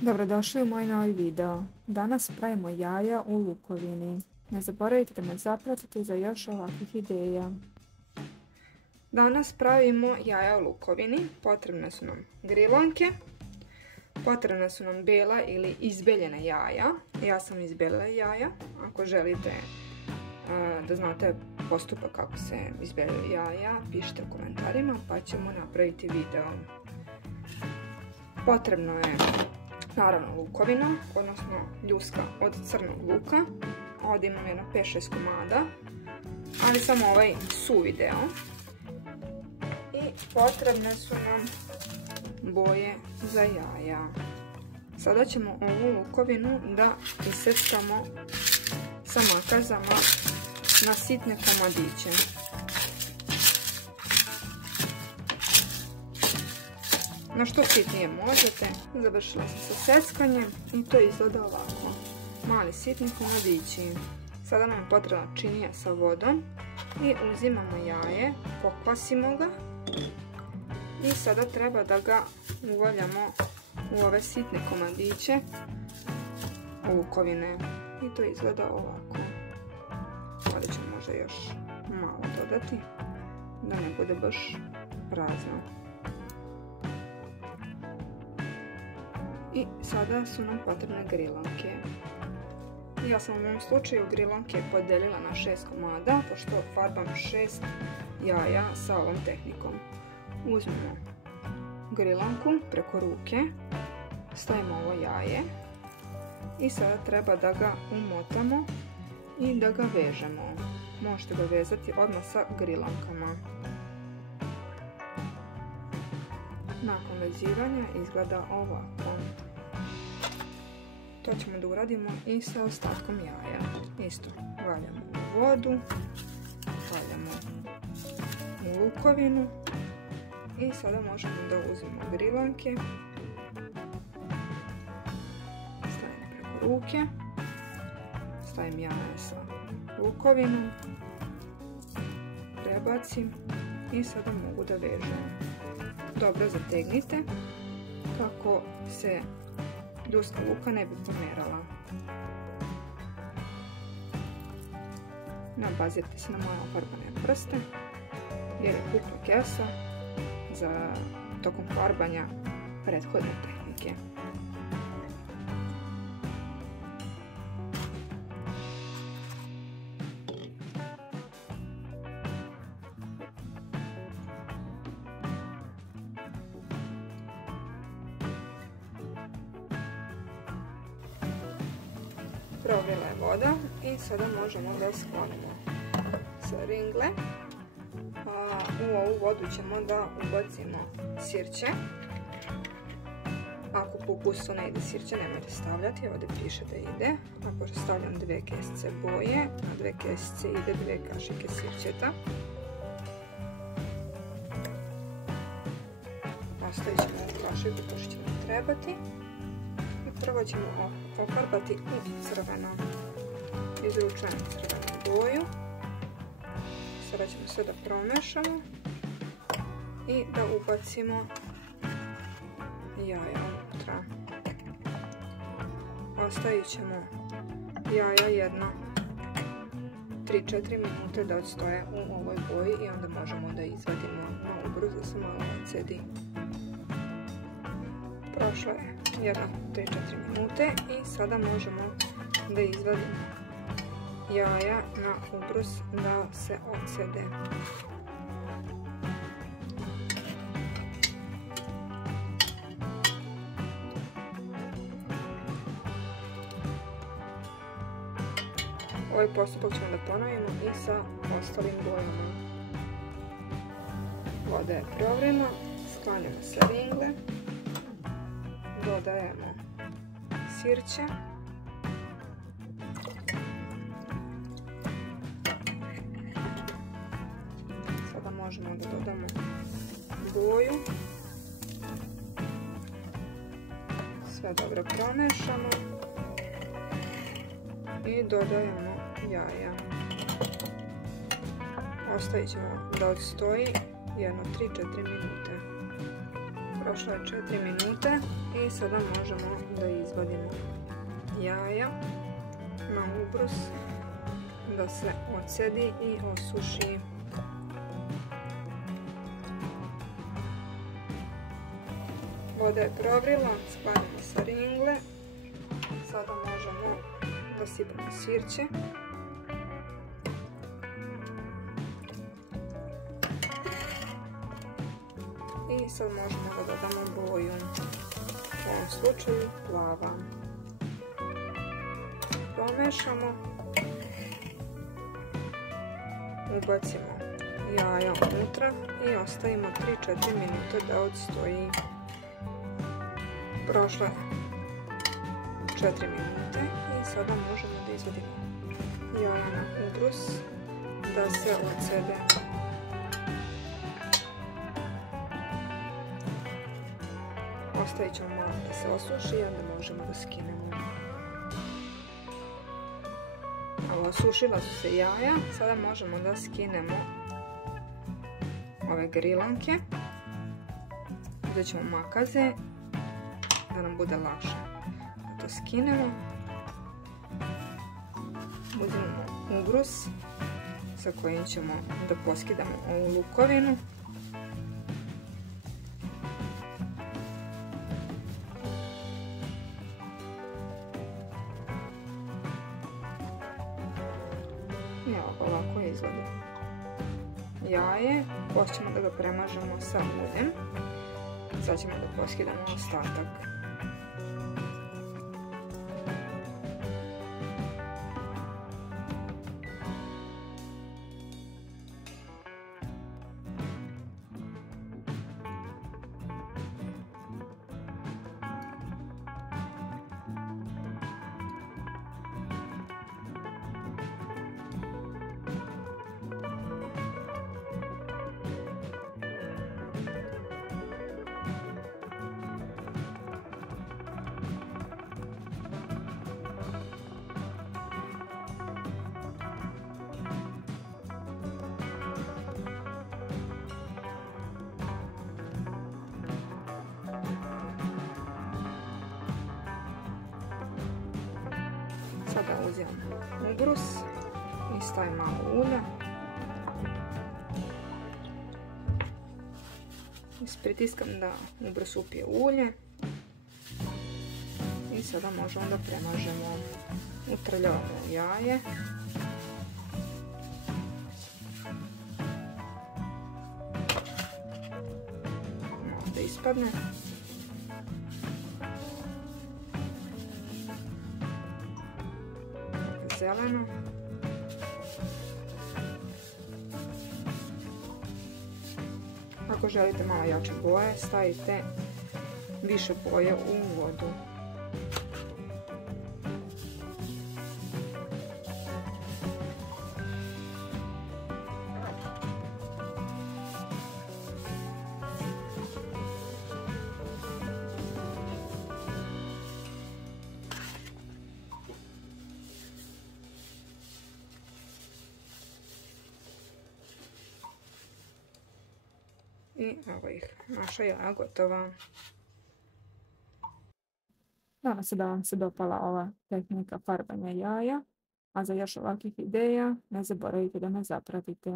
Dobrodošli u moj novi video. Danas pravimo jaja u lukovini. Ne zaboravite da me zapratite za još ovakvih ideja. Danas pravimo jaja u lukovini. Potrebne su nam grilonke. Potrebne su nam bela ili izbeljena jaja. Ja sam izbelila jaja. Ako želite da znate postupak kako se izbeljuju jaja, pišite u komentarima pa ćemo napraviti video. Potrebno je naravno lukovina, odnosno ljuska od crnog luka. Ovdje imam jedno 5-6 komada, ali samo ovaj suvi deo. I potrebne su nam boje za jaja. Sada ćemo ovu lukovinu da iseckamo sa makazama na sitne komadiće. Na što sitnije možete. Završila sam sa seckanjem i to izgleda ovako. Mali sitni komadići. Sada nam je potrebna činija sa vodom i uzimamo jaje, pokvasimo ga i sada treba da ga uvaljamo u ove sitne komadiće lukovine i to izgleda ovako. Ovdje ćemo možda još malo dodati da ne bude baš prazno. I sada su nam potrebne grilonke. Ja sam u ovom slučaju grilonke podelila na 6 komada, pošto farbam 6 jaja sa ovom tehnikom. Uzmemo grilonku preko ruke, stavimo ovo jaje i sada treba da ga umotamo i da ga vežemo. Možete ga vezati odmah sa grilonkama. Nakon vezivanja izgleda ovako. To ćemo da uradimo i sa ostatkom jaja. Isto valjamo u vodu, valjamo u lukovinu i sada možemo da uzmemo grilonke, stavimo preko ruke, stavim jaja sa lukovinom, prebacim i sada mogu da vežem. Dobro zategnite kako se ljuska luka ne bi pomerala. Nabazirite se na moje ofarbane prste jer je kupna kesa za tokom farbanja prethodne tehnike. Provrela je voda i sada možemo da sklonimo sa ringle. U ovu vodu ćemo da ubacimo sirće. Ako po ukusu ne ide sirće, nemojte stavljati, ovdje piše da ide. Ako stavljam 2 kesice boje, na 2 kesice ide 2 kašike sirćeta. Ostavit ćemo ovu kašiku, to što će nam trebati. Prvo ćemo ofarbati u crveno. Izručujem crvenu boju. Sada ćemo sve da promešamo i da ubacimo jaja unutra. Ostavit ćemo jaja jedno 3-4 minute da odstoje u ovoj boji i onda možemo da izvadimo na ubruz da se malo ocedi. Prošlo je jedno 3-4 minute i sada možemo da izvadimo jaja na ubrus da se odsede. Ovaj postupak ćemo da ponovimo i sa ostalim bojama. Voda je provrela, sklanjamo sa ringle. Dodajemo sirće. Sada možemo da dodamo boju. Sve dobro promešamo i dodajemo jaja. Ostavit ćemo da odstoji jedno 3-4 minute. Prošlo je 4 minute i sada možemo da izvadimo jaja na ubrus, da se odsedi i osuši. Voda je provrila, sklanjamo sa ringle. Sada možemo da sipamo sirće. I sad možemo da dodamo boju, u ovom slučaju plava. Pomešamo, ubacimo jaja unutra i ostavimo 3-4 minute da odstoji. Prošlo je 4 minute i sada možemo da izvadimo jaja na ubrus, da se odsede. Ostavit ćemo malo da se osuši i onda možemo da skinemo. Osušila su se jaja, sada možemo da skinemo ove grilanke. Uzet ćemo makaze da nam bude lakše da to skinemo. Uzmemo ubrus sa kojim ćemo da poskidamo ovu lukovinu. I evo ovako izgleda jaje. Poslije ćemo da ga premažemo sa uljem. Sad ćemo da poskidamo ostatak. Sada uzimamo ubrus i stavimo malo ulja. Pritiskam da ubrus upije ulje. I sada možemo da premažemo. Utrljavamo jaje. Malo da ispadne. Zeleno. Ako želite malo jače boje, stavite više boje u vodu. I evo ih, naša jaja gotova. Nadam se da vam se dopala ova tehnika farbanja jaja, a za još ovakvih ideja ne zaboravite da me zapratite.